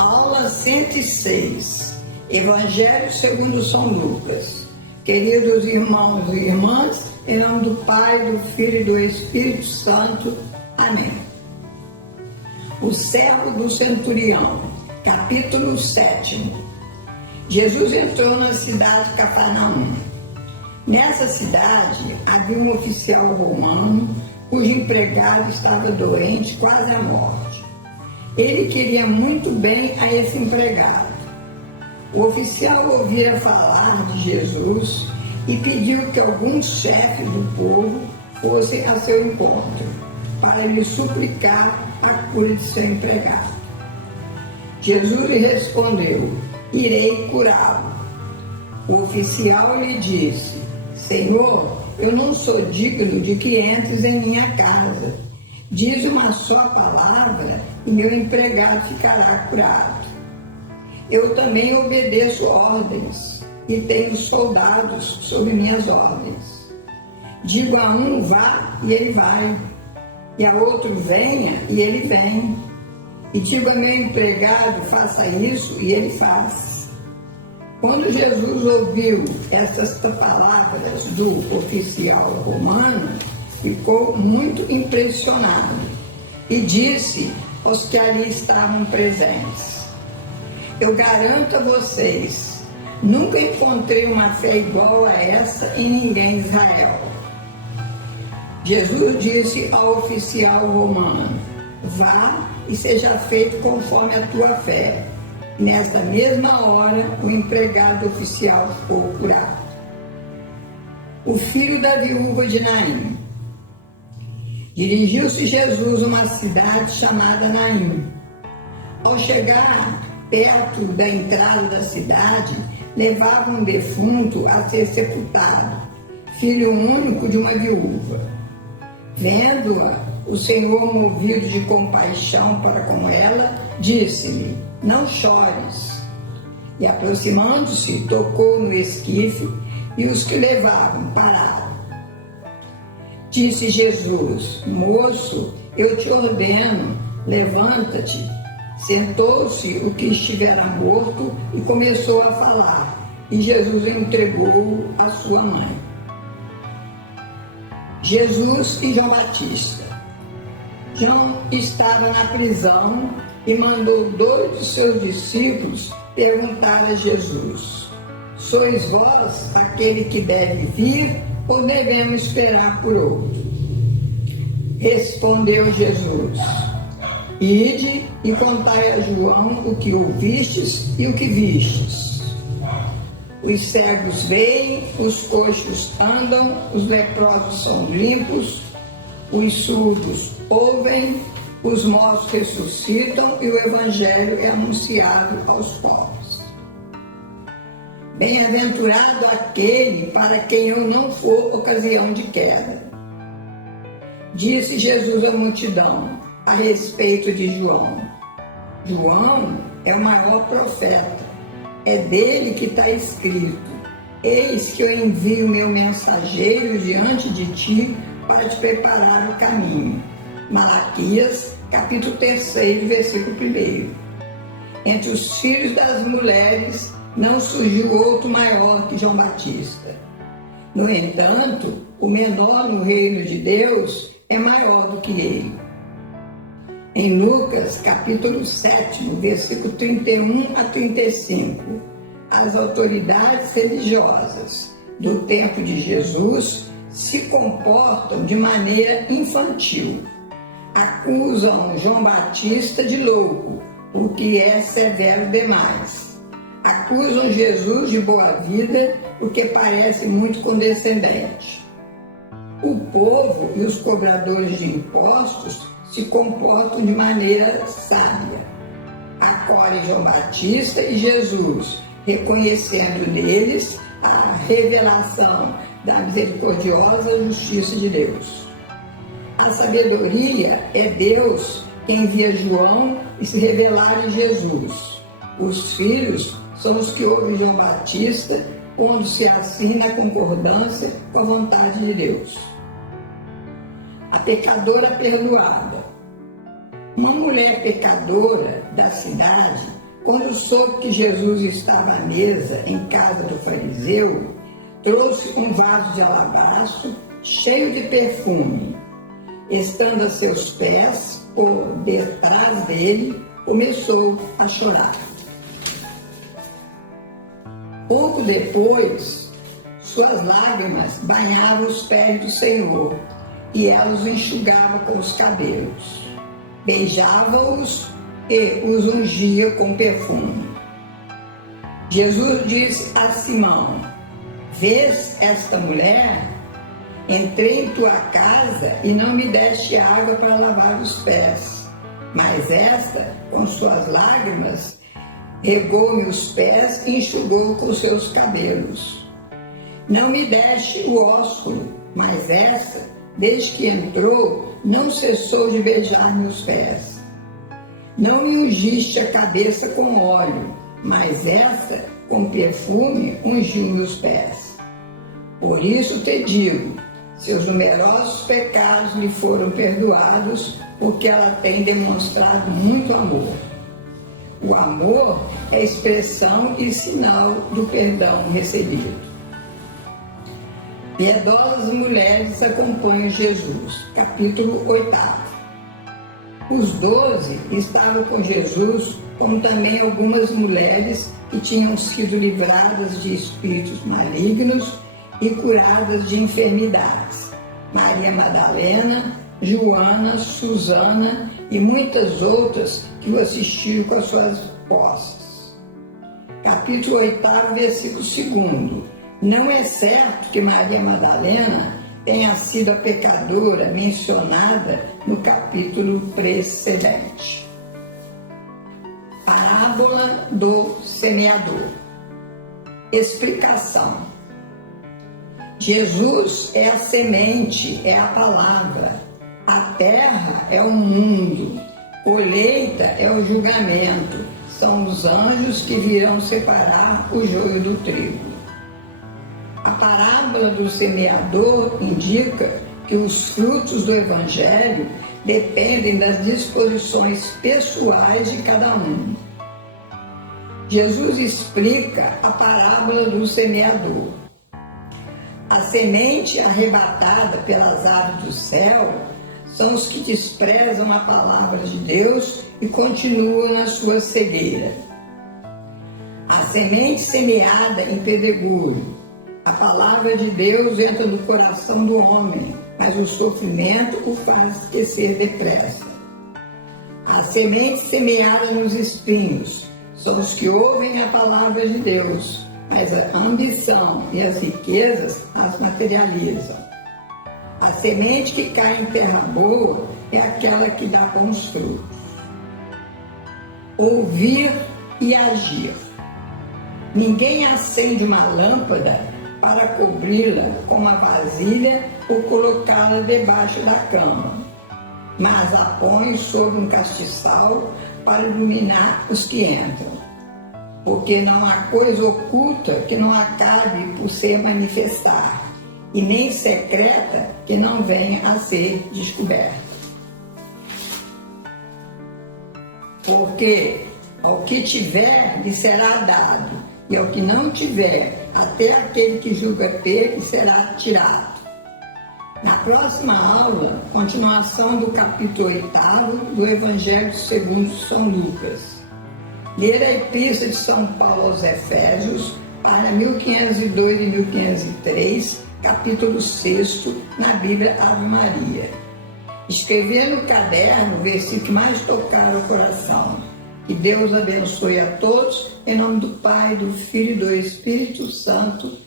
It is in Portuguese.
Aula 106, Evangelho segundo São Lucas. Queridos irmãos e irmãs, em nome do Pai, do Filho e do Espírito Santo. Amém. O servo do centurião, capítulo 7. Jesus entrou na cidade de Cafarnaum. Nessa cidade havia um oficial romano cujo empregado estava doente, quase à morte. Ele queria muito bem a esse empregado. O oficial ouvira falar de Jesus e pediu que alguns chefes do povo fossem a seu encontro, para lhe suplicar a cura de seu empregado. Jesus lhe respondeu: irei curá-lo. O oficial lhe disse: Senhor, eu não sou digno de que entres em minha casa. Diz uma só palavra e meu empregado ficará curado. Eu também obedeço ordens e tenho soldados sob minhas ordens. Digo a um vá e ele vai, e a outro venha e ele vem. E digo a meu empregado faça isso e ele faz. Quando Jesus ouviu essas palavras do oficial romano, ficou muito impressionado e disse aos que ali estavam presentes: eu garanto a vocês, nunca encontrei uma fé igual a essa em ninguém em Israel. Jesus disse ao oficial romano: vá e seja feito conforme a tua fé. Nesta mesma hora, o empregado oficial ficou curado. O filho da viúva de Naim. Dirigiu-se Jesus a uma cidade chamada Naim. Ao chegar perto da entrada da cidade, levava um defunto a ser sepultado, filho único de uma viúva. Vendo-a, o Senhor, movido de compaixão para com ela, disse-lhe: não chores. E aproximando-se, tocou no esquife e os que levavam pararam. Disse Jesus: moço, eu te ordeno, levanta-te. Sentou-se o que estivera morto e começou a falar, e Jesus entregou-o à sua mãe. Jesus e João Batista. João estava na prisão e mandou 2 de seus discípulos perguntar a Jesus: sois vós aquele que deve vir ou devemos esperar por outro? Respondeu Jesus: ide e contai a João o que ouvistes e o que vistes. Os cegos veem, os coxos andam, os leprosos são limpos, os surdos ouvem, os mortos ressuscitam e o Evangelho é anunciado aos pobres. Bem-aventurado aquele para quem eu não for ocasião de queda. Disse Jesus à multidão a respeito de João: João é o maior profeta, é dele que está escrito: eis que eu envio meu mensageiro diante de ti para te preparar o caminho. Malaquias, capítulo 3, versículo 1. Entre os filhos das mulheres não surgiu outro maior que João Batista. No entanto, o menor no reino de Deus é maior do que ele. Em Lucas, capítulo 7, versículo 31 a 35, as autoridades religiosas do tempo de Jesus se comportam de maneira infantil. Acusam João Batista de louco, porque é severo demais. Acusam Jesus de boa vida, porque parece muito condescendente. O povo e os cobradores de impostos se comportam de maneira sábia. Acolhem João Batista e Jesus, reconhecendo neles a revelação da misericordiosa justiça de Deus. A sabedoria é Deus quem envia João e se revelar em Jesus. Os filhos são os que ouvem João Batista, pondo-se assim na concordância com a vontade de Deus. A pecadora perdoada. Uma mulher pecadora da cidade quando soube que Jesus estava à mesa em casa do fariseu, trouxe um vaso de alabastro cheio de perfume. Estando a seus pés, por detrás dele, começou a chorar. Pouco depois, suas lágrimas banhavam os pés do Senhor, e ela os enxugava com os cabelos. Beijava-os e os ungia com perfume. Jesus disse a Simão: vês esta mulher? Entrei em tua casa e não me deste água para lavar os pés, mas esta, com suas lágrimas, regou-me os pés e enxugou com seus cabelos. Não me deste o ósculo, mas esta, desde que entrou, não cessou de beijar meus pés. Não me ungiste a cabeça com óleo, mas esta, com perfume, ungiu meus pés. Por isso te digo, seus numerosos pecados lhe foram perdoados, porque ela tem demonstrado muito amor. O amor é expressão e sinal do perdão recebido. Piedosas mulheres acompanham Jesus. Capítulo 8. Os 12 estavam com Jesus, como também algumas mulheres que tinham sido livradas de espíritos malignos e curadas de enfermidades. Maria Madalena, Joana, Susana e muitas outras que o assistiram com as suas posses. Capítulo 8, versículo 2. Não é certo que Maria Madalena tenha sido a pecadora mencionada no capítulo precedente. Parábola do semeador. Explicação. Jesus é a semente, é a palavra. A terra é o mundo. Colheita é o julgamento. São os anjos que virão separar o joio do trigo. A parábola do semeador indica que os frutos do Evangelho dependem das disposições pessoais de cada um. Jesus explica a parábola do semeador. A semente arrebatada pelas aves do céu são os que desprezam a palavra de Deus e continuam na sua cegueira. A semente semeada em pedregulho. A palavra de Deus entra no coração do homem, mas o sofrimento o faz esquecer depressa. A semente semeada nos espinhos são os que ouvem a palavra de Deus, mas a ambição e as riquezas as materializam. A semente que cai em terra boa é aquela que dá bons frutos. Ouvir e agir. Ninguém acende uma lâmpada para cobri-la com uma vasilha ou colocá-la debaixo da cama, mas a põe sobre um castiçal para iluminar os que entram. Porque não há coisa oculta que não acabe por se manifestar, e nem secreta que não venha a ser descoberta. Porque ao que tiver lhe será dado, e ao que não tiver, até aquele que julga ter lhe será tirado. Na próxima aula, continuação do capítulo 8 do Evangelho segundo São Lucas. Ler a Epístola de São Paulo aos Efésios, para 1502 e 1503, capítulo 6, na Bíblia Ave Maria. Escrever no caderno o versículo que mais tocar o coração. Que Deus abençoe a todos, em nome do Pai, do Filho e do Espírito Santo.